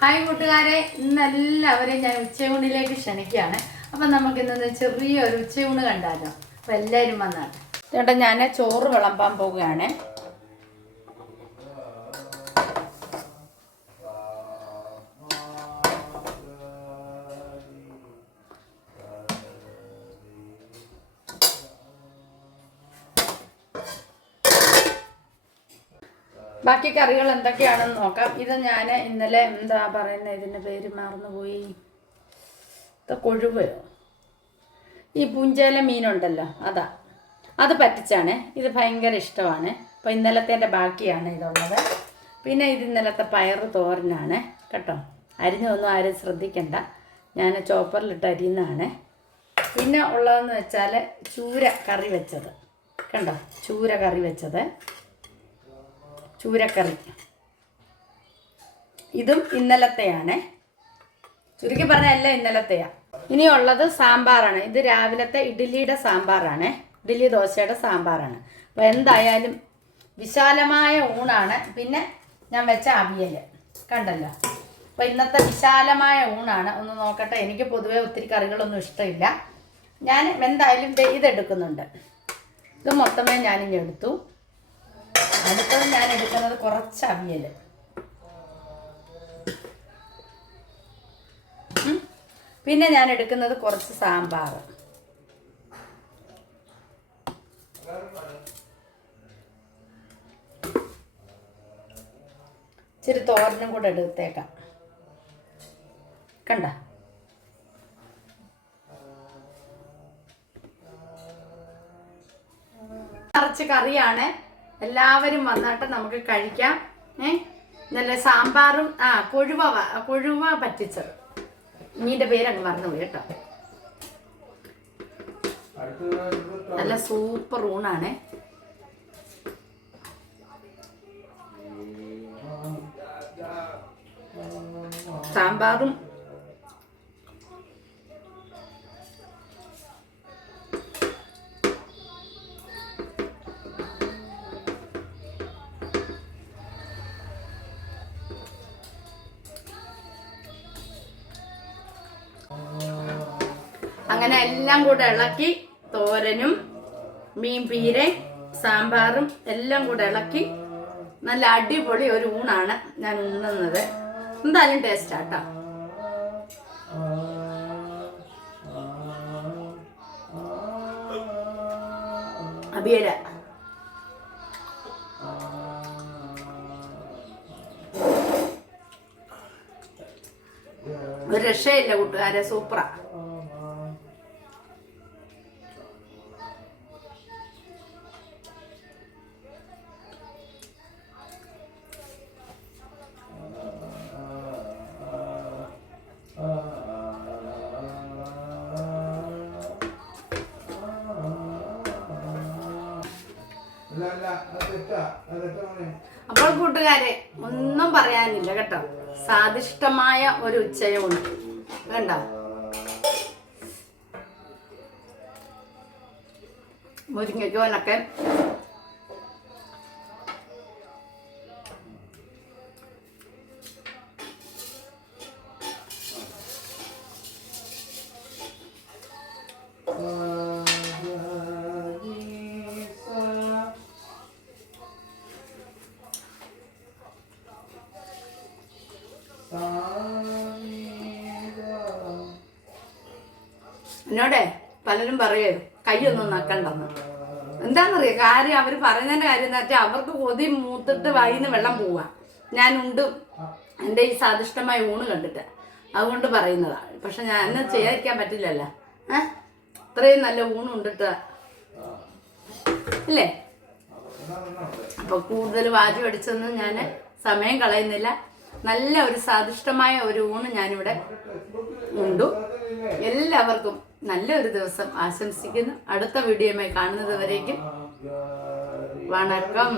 Hi കൂട്ടുകാരെ. ഇന്ന് എല്ലാവരെയും ഞാൻ ഉച്ചയൂണിലേക്ക് ക്ഷണിക്കുകയാണ്. അപ്പം നമുക്ക് ഇന്ന് ചെറിയൊരു ഉച്ചയൂണ് കണ്ടാലോ? അപ്പം എല്ലാവരും വന്നാട്ടെ. ചേട്ടാ ഞാൻ ചോറ് വിളമ്പാൻ പോവുകയാണ്. ബാക്കി കറികൾ എന്തൊക്കെയാണെന്ന് നോക്കാം. ഇത് ഞാൻ ഇന്നലെ എന്താ പറയുന്നത് ഇതിന്റെ പേര് മറന്നുപോയി. ഇത് കൊഴുവ്. ഈ പൂഞ്ചേല മീനുണ്ടല്ലോ അതാ. അത് പറ്റിച്ചാണ്. ഇത് ഭയങ്കര ഇഷ്ടമാണ്. അപ്പോൾ ഇന്നലത്തേന്റെ ബാക്കിയാണ് ഇതുള്ളത്. പിന്നെ ഇത് ഇന്നലത്തെ പയറ് തോരനാണ് കേട്ടോ. അരിഞ്ഞൊന്നും ആരും ശ്രദ്ധിക്കണ്ട. ഞാൻ ചോപ്പറിലിട്ട് അരിയുന്നതാണ്. പിന്നെ ഉള്ളതെന്ന് വെച്ചാൽ ചൂര കറി വെച്ചത്. കണ്ടോ? ചൂര കറി വെച്ചത്. ചൂരക്കറി. ഇതും ഇന്നലത്തെയാണ്. ചുരുക്കി പറഞ്ഞ എല്ലാം ഇന്നലത്തെയാ. ഇനിയുള്ളത് സാമ്പാറാണ്. ഇത് രാവിലത്തെ ഇഡ്ഡലിയുടെ സാമ്പാറാണ്. ഇഡ്ഡലി ദോശയുടെ സാമ്പാറാണ്. അപ്പോൾ എന്തായാലും വിശാലമായ ഊണാണ്. പിന്നെ ഞാൻ വെച്ച അവിയൽ കണ്ടല്ലോ? അപ്പോൾ ഇന്നത്തെ വിശാലമായ ഊണാണ്. ഒന്ന് നോക്കട്ടെ. എനിക്ക് പൊതുവേ ഒത്തിരി കറികളൊന്നും ഇഷ്ടമില്ല. ഞാൻ എന്തായാലും ദേ ഇതെടുക്കുന്നുണ്ട്. ഇത് മൊത്തമേ ഞാനിങ്ങ് എടുത്തു. അടുത്തത് ഞാൻ എടുക്കുന്നത് കുറച്ച് അവിയൽ. പിന്നെ ഞാൻ എടുക്കുന്നത് കുറച്ച് സാമ്പാർ. ഇച്ചിരി തോരനും കൂടെ എടുത്തേക്കാം. കണ്ട? നിറച്ച് കറിയാണ്. എല്ലാവരും വന്നിട്ട് നമുക്ക് കഴിക്കാം. ഏ? നല്ല സാമ്പാറും ആ കൊഴുവ കൊഴുവ പറ്റിച്ചത്. മീന്റെ പേരങ്ങ് മറന്നുപോയി കേട്ടോ. നല്ല സൂപ്പർ ഊണാണ്. സാമ്പാറും അങ്ങനെ എല്ലാം കൂടെ ഇളക്കി തോരനും മീൻ പീരെ സാമ്പാറും എല്ലാം കൂടെ ഇളക്കി നല്ല അടിപൊളി ഒരു ഊണാണ് ഞാൻ ഉണ്ണുന്നത്. എന്തായാലും ടേസ്റ്റ് ആട്ടോ അബിയല. ഒരു രക്ഷയില്ല കൂട്ടുകാരെ സൂപ്പറാ. അപ്പോൾ കൂട്ടുകാരെ ഒന്നും പറയാനില്ല കേട്ടോ. സ്വാദിഷ്ടമായ ഒരു ഉച്ചയൂണ് വേണ്ട. മുരിങ്ങയ്ക്കോനൊക്കെ എന്നോടേ പലരും പറയേ കൈയൊന്നും നക്കണ്ടെന്ന്. എന്താണെന്നറിയോ? കാര്യം അവർ പറയുന്നതിന്റെ കാര്യം എന്താ വെച്ചാൽ അവർക്ക് കൊതി മൂത്തിട്ട് വായിന്ന് വെള്ളം പോവാ. ഉണ്ട് എന്റെ ഈ സ്വാദിഷ്ടമായ ഊണ് കണ്ടിട്ട്. അതുകൊണ്ട് പറയുന്നതാണ് പക്ഷെ ഞാൻ എന്നെ ചെയ്യാതിരിക്കാൻ പറ്റില്ലല്ലോ. ഏ? ഇത്രയും നല്ല ഊണ് ഉണ്ടിട്ട് ഇല്ലേ? അപ്പൊ കൂടുതൽ വാരി അടിച്ചൊന്നും ഞാൻ സമയം കളയുന്നില്ല. നല്ല ഒരു സ്വാദിഷ്ടമായ ഒരു ഊണ് ഞാനിവിടെ ഉണ്ടു. എല്ലാവർക്കും നല്ലൊരു ദിവസം ആശംസിക്കുന്നു. അടുത്ത വീഡിയോയുമായി കാണുന്നത് വരേക്കും. വണക്കം.